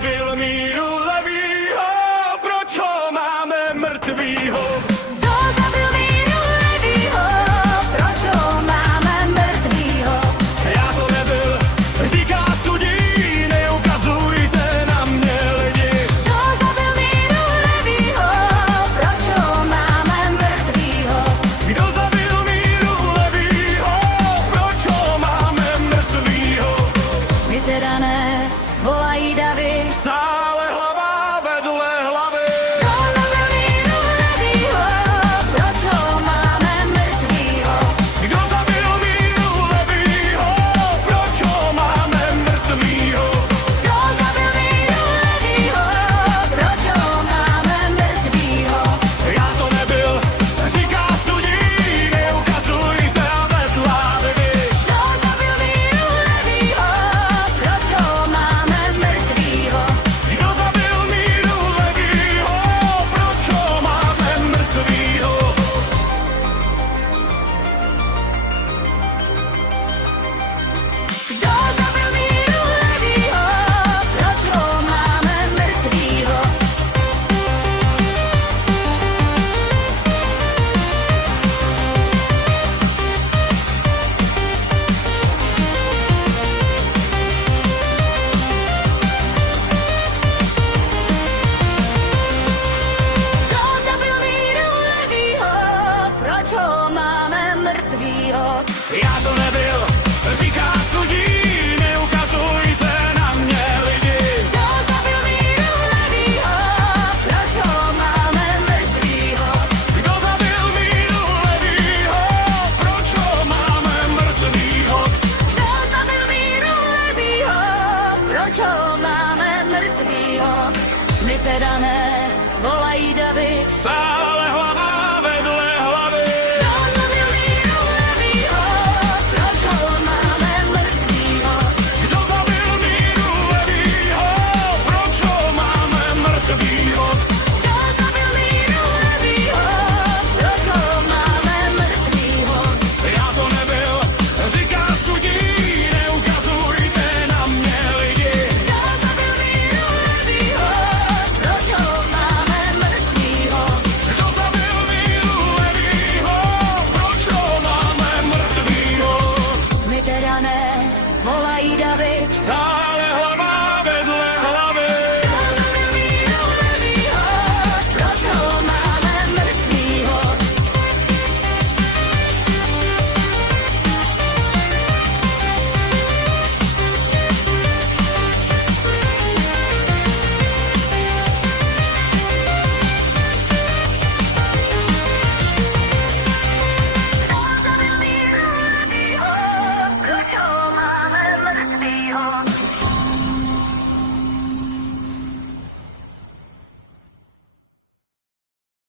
zabil míru levýho? Proč ho máme mrtvýho? Kdo zabil míru levýho? Proč ho máme mrtvýho? Já to nebyl, říká sudí, neukazujte na mě lidi. Kdo zabil míru levýho? Proč ho máme mrtvýho? Kdo zabil míru levýho? Proč ho máme mrtvýho? Věterané volají davy. V sále hlava vedle hlavy. Kdo zabil míru levýho? Proč ho máme mrtvýho? Kdo zabil míru levýho? Proč ho máme mrtvýho? Kdo zabil míru levýho? Proč ho máme mrtvýho? Já to nebyl, říká sudí, neukazujte vedle vy. Kdo zabil míru levýho? Proč ho máme mrtvýho? Kdo zabil míru levýho? Proč ho máme mrtvýho? Kdo zabil míru levýho? Proč ho máme mrtvýho? Kdo zabil míru levýho? Proč ho máme mrtvýho? Já to